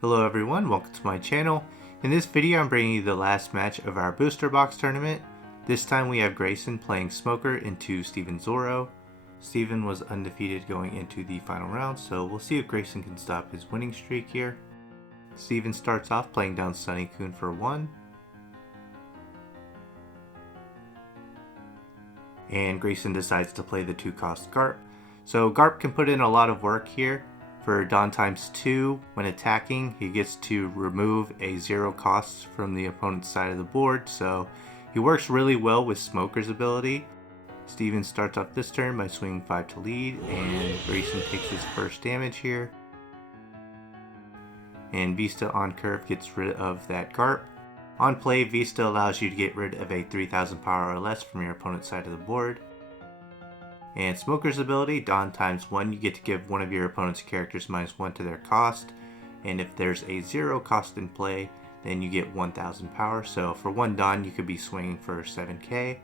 Hello everyone, welcome to my channel. In this video I'm bringing you the last match of our booster box tournament. This time we have Grayson playing Smoker into Smoker Zoro. Steven was undefeated going into the final round, so we'll see if Grayson can stop his winning streak here. Steven starts off playing down Sunny-kun for 1. And Grayson decides to play the 2-cost Garp. So Garp can put in a lot of work here. For Dawn times 2, when attacking, he gets to remove a 0 cost from the opponent's side of the board, so he works really well with Smoker's ability. Steven starts off this turn by swinging 5 to lead, and Grayson takes his first damage here. And Vista on curve gets rid of that Garp. On play, Vista allows you to get rid of a 3000 power or less from your opponent's side of the board. And Smoker's ability, Dawn times 1, you get to give one of your opponent's characters -1 to their cost. And if there's a 0 cost in play, then you get 1000 power. So for 1 Dawn, you could be swinging for 7k.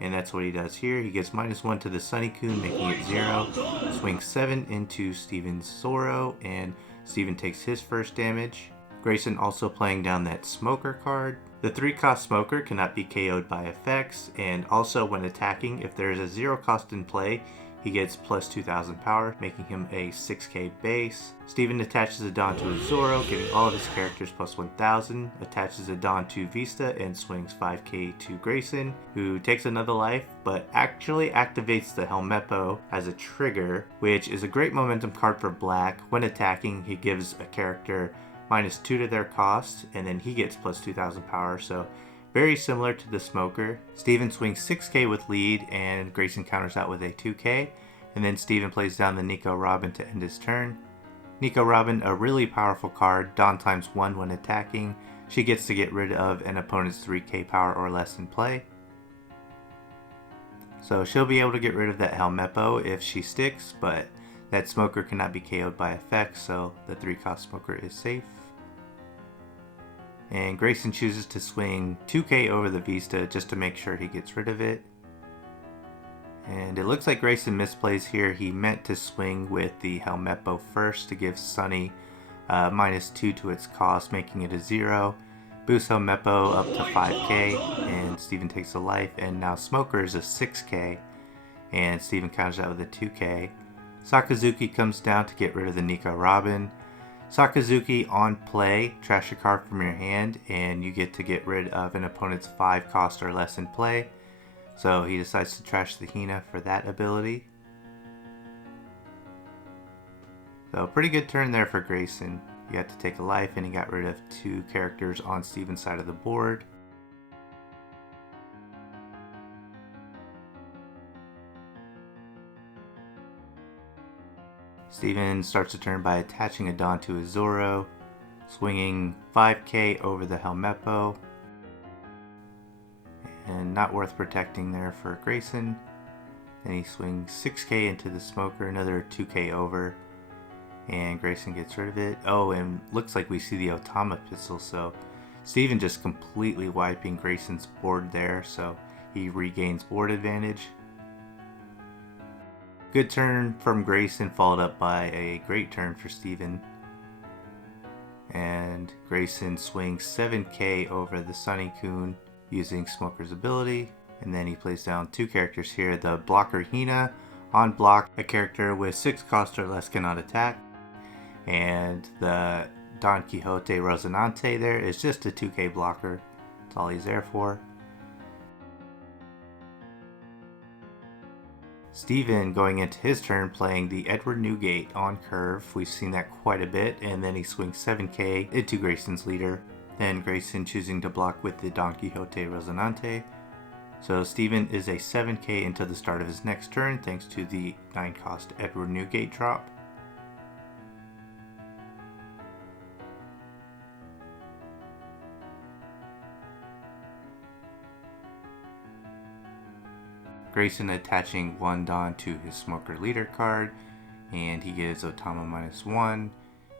And that's what he does here. He gets -1 to the Sunny-kun, making it 0. Swings 7 into Smoker Zoro, and Steven takes his first damage. Grayson also playing down that Smoker card. The 3-cost Smoker cannot be KO'd by effects, and also when attacking, if there is a 0 cost in play, he gets plus 2000 power, making him a 6k base. Steven attaches a Dawn to his Zoro, giving all of his characters plus 1000, attaches a Dawn to Vista, and swings 5k to Grayson, who takes another life, but actually activates the Helmeppo as a trigger, which is a great momentum card for black. When attacking, he gives a character -2 to their cost, and then he gets plus 2000 power, so very similar to the Smoker. Steven swings 6k with lead, and Grayson counters out with a 2k, and then Steven plays down the Nico Robin to end his turn. Nico Robin, a really powerful card, Dawn times 1 when attacking. She gets to get rid of an opponent's 3k power or less in play. So she'll be able to get rid of that Helmeppo if she sticks, but that Smoker cannot be KO'd by effects, so the 3-cost Smoker is safe. And Grayson chooses to swing 2k over the Vista just to make sure he gets rid of it. And it looks like Grayson misplays here. He meant to swing with the Helmeppo first to give Sunny -2 to its cost, making it a 0. Boost Helmeppo up to 5k, and Steven takes a life, and now Smoker is a 6k, and Steven counters out with a 2k. Sakazuki comes down to get rid of the Nico Robin. Sakazuki on play, trash a card from your hand, and you get to get rid of an opponent's 5 cost or less in play. So he decides to trash the Hina for that ability. So pretty good turn there for Grayson. He had to take a life, and he got rid of 2 characters on Steven's side of the board. Steven starts the turn by attaching a Dawn to his Zoro, swinging 5k over the Helmeppo, and not worth protecting there for Grayson. Then he swings 6k into the Smoker, another 2k over, and Grayson gets rid of it. Oh, and looks like we see the Otama pistol, so Steven just completely wiping Grayson's board there, so he regains board advantage. Good turn from Grayson, followed up by a great turn for Steven. And Grayson swings 7k over the Sunny-kun using Smoker's ability. And then he plays down 2 characters here. The blocker Hina, on block, a character with 6 cost or less cannot attack. And the Don Quixote Rosinante there is just a 2k blocker. That's all he's there for. Steven going into his turn playing the Edward Newgate on curve. We've seen that quite a bit, and then he swings 7k into Grayson's leader. Then Grayson choosing to block with the Don Quixote Rosinante. So Steven is a 7k into the start of his next turn thanks to the 9-cost Edward Newgate drop. Grayson attaching 1 Dawn to his Smoker leader card, and he gives Otama -1,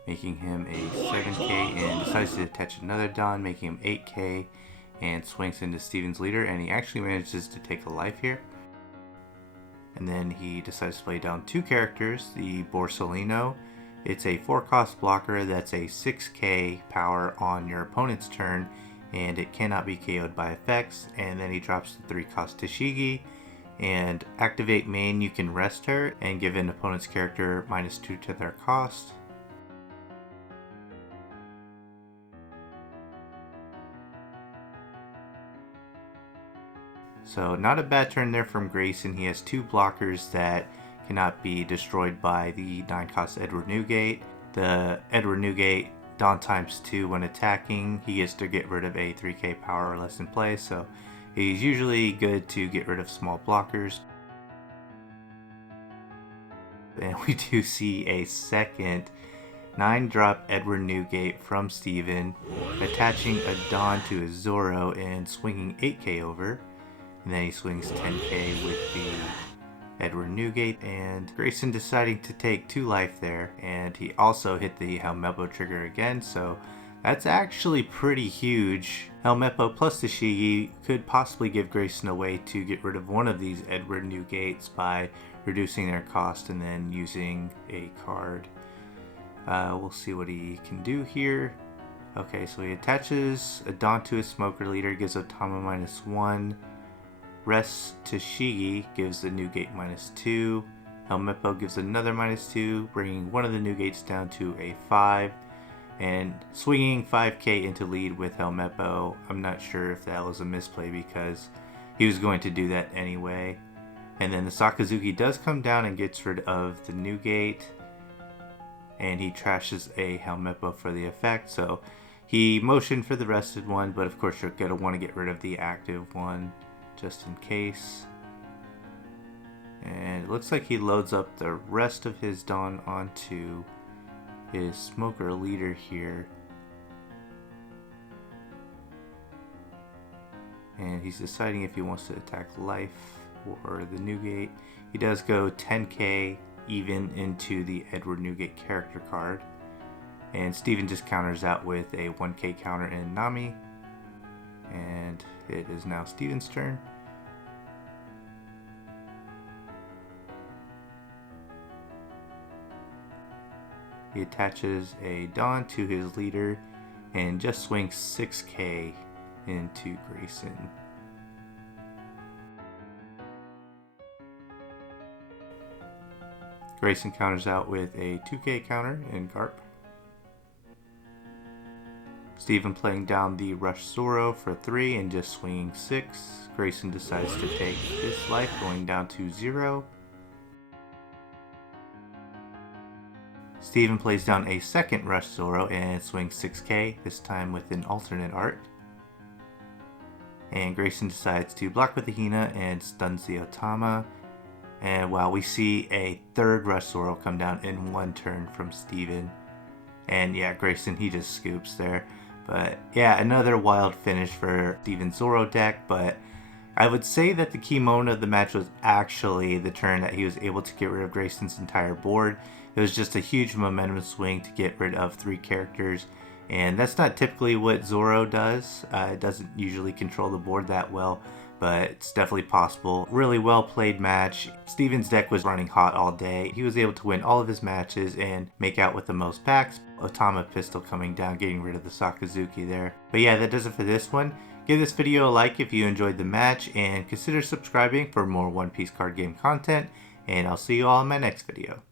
making him a 7k, and decides to attach another Dawn, making him 8k, and swings into Steven's leader, and he actually manages to take a life here. And then he decides to play down 2 characters, the Borsalino It's a 4-cost blocker that's a 6k power on your opponent's turn, and it cannot be KO'd by effects. And then he drops the 3-cost Tashigi, and activate main, you can rest her and give an opponent's character -2 to their cost. So not a bad turn there from Grayson. He has 2 blockers that cannot be destroyed by the 9-cost Edward Newgate. The Edward Newgate Dawn ×2 when attacking. He gets to get rid of a 3k power or less in play, so he's usually good to get rid of small blockers. And we do see a second 9-drop Edward Newgate from Steven, attaching a Dawn to his Zoro and swinging 8k over. And then he swings 10k with the Edward Newgate, and Grayson deciding to take 2 life there, and he also hit the Helmeppo trigger again, so that's actually pretty huge. Helmeppo plus the Shigi could possibly give Grayson a way to get rid of one of these Edward Newgates by reducing their cost and then using a card. We'll see what he can do here. Okay, so he attaches a Dawn to his Smoker leader, gives Otama -1. Rest Tashigi gives the Newgate -2. Helmeppo gives another -2, bringing one of the Newgates down to a 5. And swinging 5k into lead with Helmeppo. I'm not sure if that was a misplay because he was going to do that anyway. And then the Sakazuki does come down and gets rid of the Newgate. And he trashes a Helmeppo for the effect. So he motioned for the rested one, but of course you're going to want to get rid of the active one, just in case. And it looks like he loads up the rest of his Dawn onto his Smoker leader here. And he's deciding if he wants to attack life or the Newgate. He does go 10k even into the Edward Newgate character card. And Steven just counters out with a 1k counter in Nami. And it is now Steven's turn. He attaches a Dawn to his leader and just swings 6k into Grayson. Grayson counters out with a 2k counter in Garp. Steven playing down the Rush Zoro for 3 and just swinging 6. Grayson decides to take his life, going down to 0. Steven plays down a second Rush Zoro and swings 6k, this time with an alternate art. And Grayson decides to block with the Hina and stuns the Otama. And while we see a third Rush Zoro come down in 1 turn from Steven. And yeah, Grayson, he just scoops there. But yeah, another wild finish for Steven's Zoro deck, but I would say that the key moment of the match was actually the turn that he was able to get rid of Grayson's entire board. It was just a huge momentum swing to get rid of 3 characters, and that's not typically what Zoro does. It doesn't usually control the board that well, but it's definitely possible. Really well played match. Steven's deck was running hot all day. He was able to win all of his matches and make out with the most packs. Otama pistol coming down, getting rid of the Sakazuki there. But yeah, that does it for this one. Give this video a like if you enjoyed the match, and consider subscribing for more One Piece card game content, and I'll see you all in my next video.